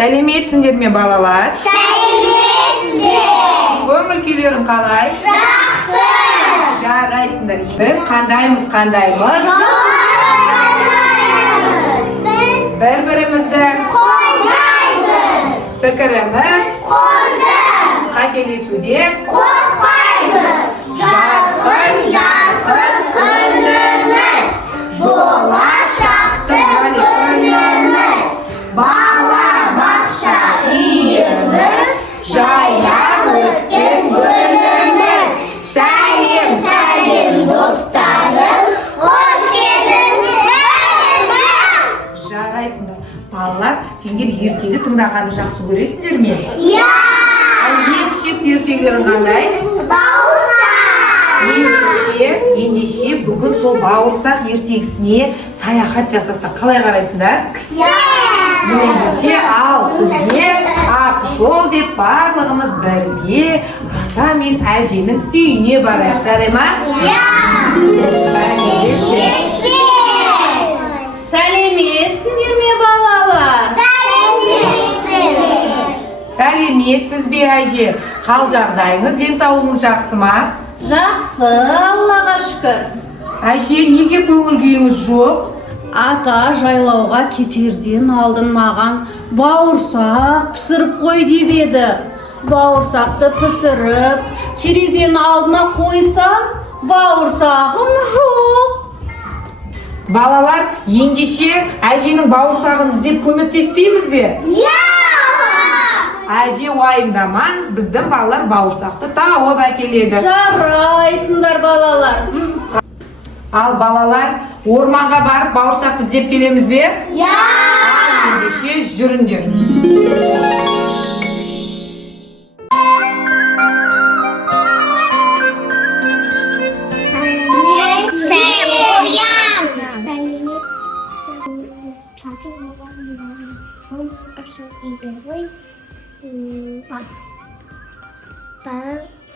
Сәлеметсіңдер ме балалар? Сәлеметсіздер. Көңіл күйлерің қалай? Жақсы. Жарайсыңдар. Біз қандаймыз? Бір-бірімізді Қоймаймыз. пікіріміз Қондым. қателесуде Қорқпаймыз. Жарқын күніміз. Болашақтың күніміз. Бала бақша үйіміз. Жайнап өскен гүліміз. Сәлем достарым. Қош келдіңіздер. жарайсыңдар. Балалар, сендер ертегі тыңдағанды жақсы көресіңдер ме? Я. Ал ең сүйікті ертегілерің қандай? Бауырсақ. Ендеше бүгін сол бауырсақ ертегісіне саяхат жасасақ қалай қарайсыңдар? Ендеше ал бізге ақ жол деп барлығымыз бірге ата мен әженің үйіне барайық, жарай ма? Сәлеметсіңдер ме балалар? Сәлеметсіз бе әже? Қал жағдайыңыз, денсаулығыңыз жақсы ма? Жақсы, Аллаға шүкір. Әже, неге көңіл күйіңіз жоқ? Ата жайлауға кетерден алдын маған бауырсақ пісіріп қой деп еді. Бауырсақты пісіріп, терезенің алдына қойсам, бауырсағым жоқ. Балалар, ендеше әженің бауырсағын іздеп көмектеспейміз бе? Әже, уайымдамаңыз, біздің балалар бауырсақты тауып әкеледі. Жарайсыңдар балалар. Ал балалар, орманға барып бауырсақты іздеп келеміз бе? Ендеше жүріңдер.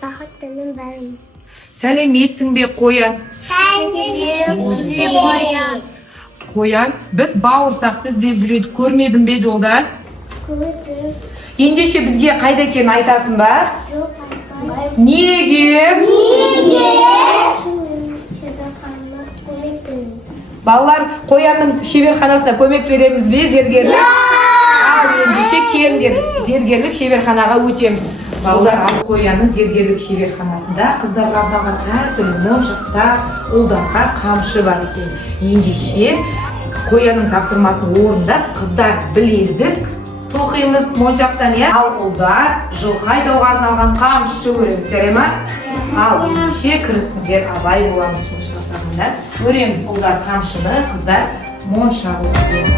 Бақыттының бәрін. Сәлеметсің бе қоян? Қоян, біз бауырсақты іздеп жүреді, көрмедің бе жолда? Көрдім. Ендеше бізге қайда екенін айтасың ба? Жоқ, Неге? Балалар, қоянның шеберханасына көмек береміз бе, зергерлік? Ал ендеше келіңдер, зергерлік шеберханаға өтеміз. Балалар, ал қоянның зергерлік шеберханасында қыздарға арналған әртүрлі моншақтар, ұлдарға қамшы бар екен. Ендеше қоянның тапсырмасын орындап, қыздар білезік тоқимыз моншақтан, ал ұлдар жылқы айдауға арналған қамшы көреміз, жарай ма? Ал ендеше кірісіңдер, абай боламыз жұмыс жасағанда. Көреміз ұлдар қамшыны, қыздар моншақ өтеміз.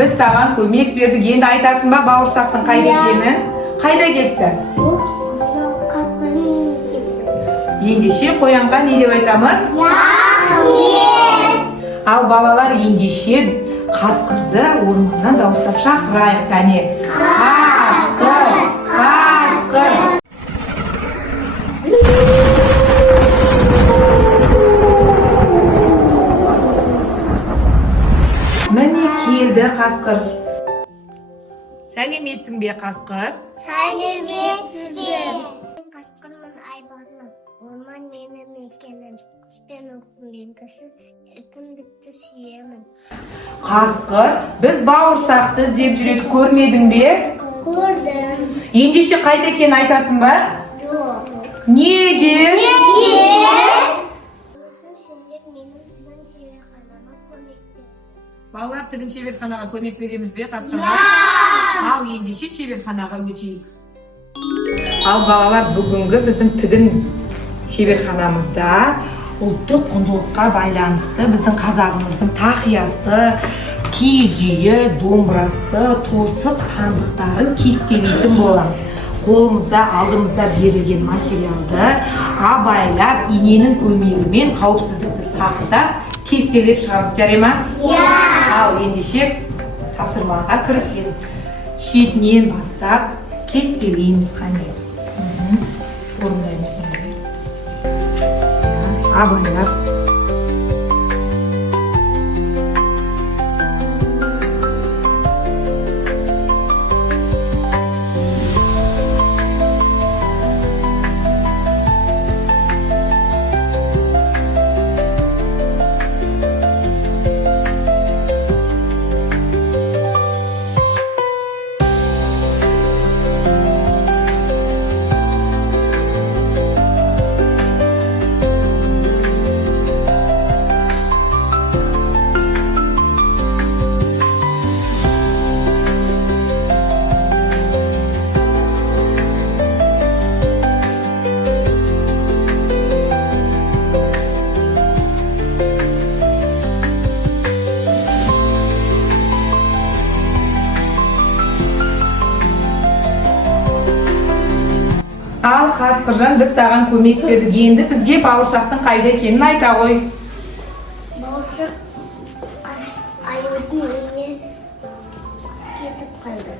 біз саған көмек бердік. Енді айтасың ба бауырсақтың қайда екенін? Қайда кетті? Қасқырдың үйіне кетті. Ендеше қоянға не деп айтамыз? Рахмет. Ал балалар, ендеше қасқырды орманнан дауыстап шақырайық. Кәне. Қасқыр, қасқыр. Міне келді қасқыр. Сәлеметсің бе қасқыр? Сәлеметсіздер. Қасқырмын айбармын. Орман менің мекенім. Құспен өкінген кісі еркіндікті сүйемін. Қасқыр, біз бауырсақты іздеп жүреді, көрмедің бе? Көрдім. Ендеше қайда екенін айтасың ба? Жоқ. Неге? Сендер менің сіздің шеберханама көмек бер. Балалар, тігін шеберханаға көмек береміз бе қасқырға? Ал ендеше шеберханаға өтейік. Ал балалар, бүгінгі біздің тігін шеберханамызда ұлттық құндылыққа байланысты біздің қазағымыздың тақиясы, киіз үйі, домбырасы, торсық сандықтарын кестелейтін боламыз. Қолымызда алдымызда берілген материалды абайлап, иненің көмегімен қауіпсіздікті сақтап, кестелеп шығамыз. Жарай ма? Ал ендеше тапсырмаға кірісеміз. Шетінен бастап кестелейміз. Қане. Орындаймыз. Абайлап. Ал қасқыржан, біз саған көмек бердік. Енді бізге бауырсақтың қайда екенін айта ғой. Бауырсақ аюдың үйіне кетіп қалды.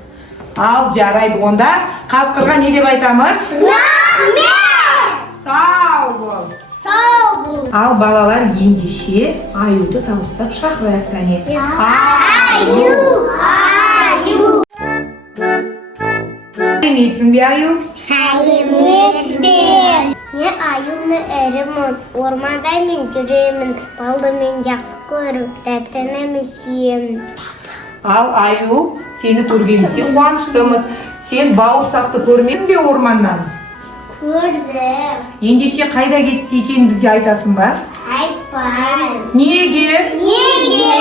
Ал жарайды, онда қасқырға не деп айтамыз? Рахмет! Сау бол. Сау бол! Ал балалар, ендеше аюды дауыстап шақырайық. Кәне. Аю! Аю! Сәлеметсің бе аю? Сәлеметсіздер. Мен аюны ірімін, орманда мен жүремін, балды мен жақсы көріп, тәттіні мен сүйемін. Ал аю, сені көргенімізге қуаныштымыз. Сен бауырсақты көрмедің бе орманнан? Көрдім. Ендеше қайда кетті екенін бізге айтасың ба? Айтпаймын. Неге? Неге?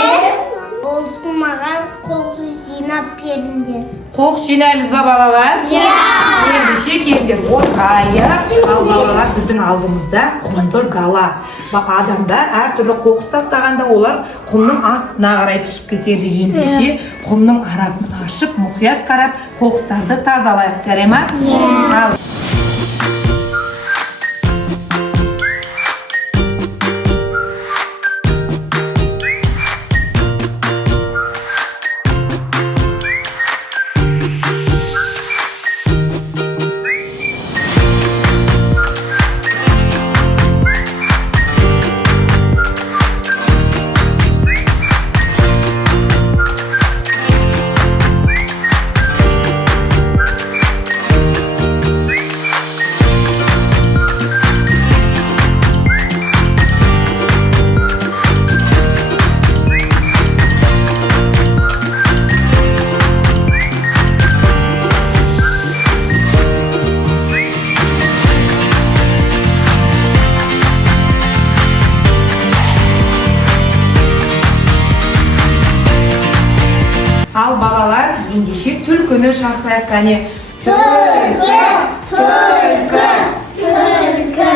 Болсын маған қоқыс жинап беріңдер. Қоқыс жинаймыз ба балалар? Ендеше келдер отырайық. Ал балалар, біздің алдымызда құмды дала. Адамдар әртүрлі қоқыс тастағанда олар құмның астына қарай түсіп кетеді. Ендеше құмның арасын ашып, мұқият қарап, қоқыстарды тазалайық. Жарай ма? Ал. Ал балалар, ендеше түлкіні шақырайық. Кәне. Түлкі, түлкі, түлкі.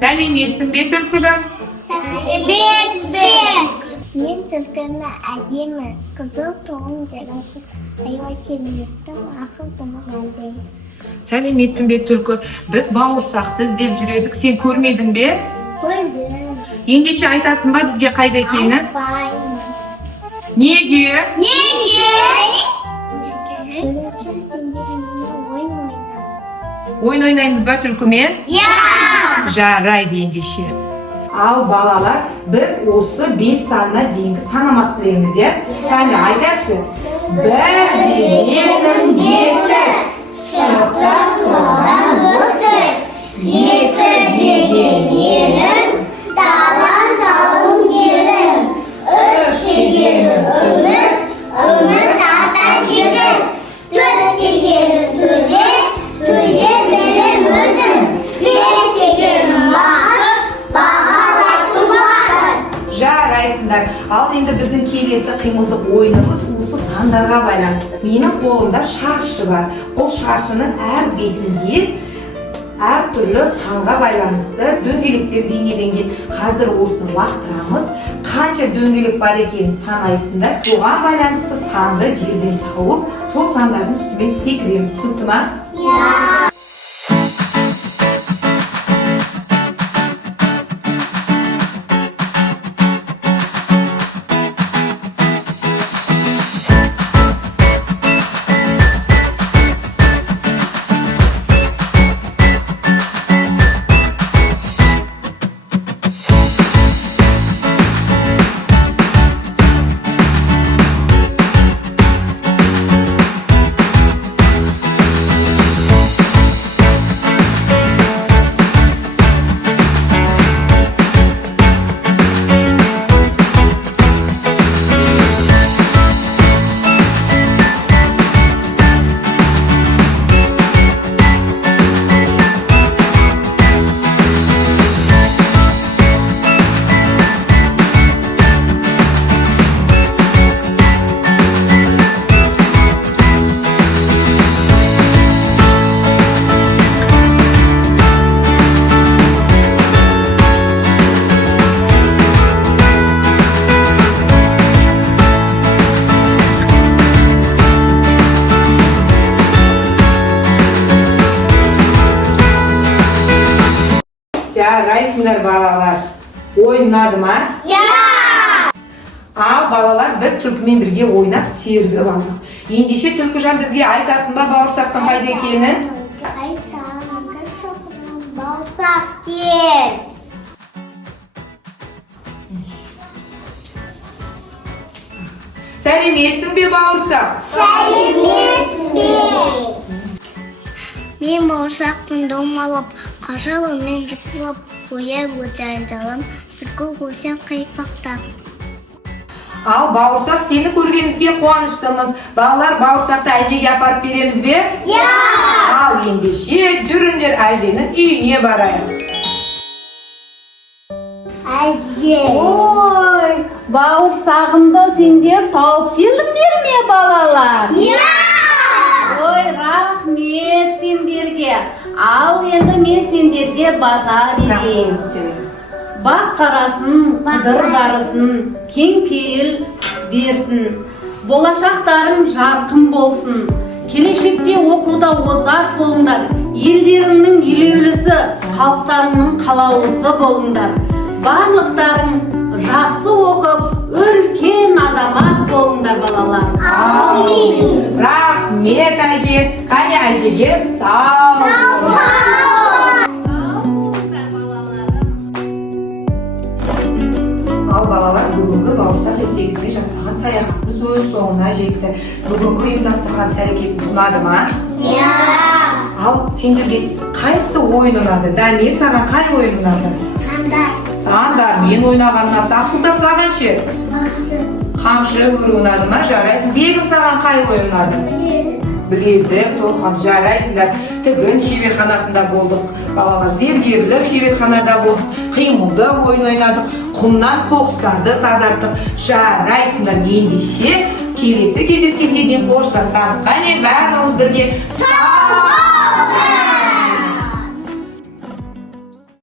Сәлеметсің бе түлкіжан? Сәлеметсіздер. түлкіні әдемі, қызыл тоғын жарасы, айва келмектің ақыл тұмық әлдейді. Сәлеметсің бе түлкі? Біз бауырсақты іздеп жүредік. Сен көрмедің бе? Көрдім. Ендеше айтасың ба бізге қайда екенін? Айтпаймын. Неге? Көруші сендер мені ойын ойнады. Ойын ойнаймыз ба түлкімен? Жарайды ендеше. Ал балалар, біз осы 5 санына дейінгі санамақ білеміз, е? Қане айташы. 1 дегеннің 5-і, шықта соған 3-і, 2 деген елім, талан тауым елім, 3 дегенім өмір, өмір тартан жігіт, 4 дегенім төзе, төзе білім өзім, 5 дегенім бақыт, бағалайтын бақыт. Жарайсыңдар. Ал енді біздің келесі қимылдық ойынымыз осы сандарға байланысты. Менің қолымда шаршы бар. Бұл шаршының әр бетінде әр түрлі санға байланысты дөңгелектер бейнеленген. Қазір осыны лақтырамыз. Қанша дөңгелек бар екенін санайсыңдар. Соған байланысты санды жерден тауып, сол сандардың үстімен секіреміз. Түсінікті ма? Жарайсыңдар балалар. Ойнады ма? Ал балалар, біз түлкімен бірге ойнап сергіп алдық. Ендеше түлкіжан бізге айтасың ба бауырсақтың қайда екенін? Айтамын, бауырсақ кел. Сәлеметсің бе бауырсақ? Сәлеметсің бе? Мен бауырсақпын домалап, қажалымен жүсіліп, қоя өтайдалым, түркі көрсен қайпақтап. Ал бауырсақ сені көргенімізге қуаныштымыз. Балалар, бауырсақты әжеге апарып береміз бе? Ал ендеше жүріңдер әженің үйіне барайық. Әже. Ой, бауырсағымды сендер тауып келдіңдер ме балалар? Ой, рахмет сендерге. Ал енді мен сендерге бата берейін. Бақ қарасын, қыдыр дарысын, кең пейіл берсін. Болашақтарың жарқын болсын. Келешекте оқуда озат болыңдар. Елдеріңнің елеулісі, халықтарыңның қалаулысы болыңдар. Барлықтарың жақсы оқып, үлкен азамат болыңдар балалар. Амин. Рахмет әже. Қане әжеге сау. Ал балалар, бүгінгі бауырсақ ертегісіне жасаған саяхатымыз өз соңына жетті. Бүгінгі ұйымдастырған іс-әрекетіміз ұнады ма? Ал сендерге қайсы ойын ұнады? Дамир, саған қай ойын ұнады? Сандар, мен ойнаған ұнады. Ақсұлтан, саған ше? Қамшы өрі ұнады ма? Жарайсың. Бегім, саған қай ойын ұнады? Білезік, толқам, жарайсыңдар. Тігін шеберханасында болдық. Балалар, зергерлік шеберханада болдық. Қимылды ойын ойнадық. Құмнан қоқыстарды тазарттық. Жарайсыңдар. Ендеше келесі кездескенге дейін қоштасамыз. Қане бәріміз бірге сау!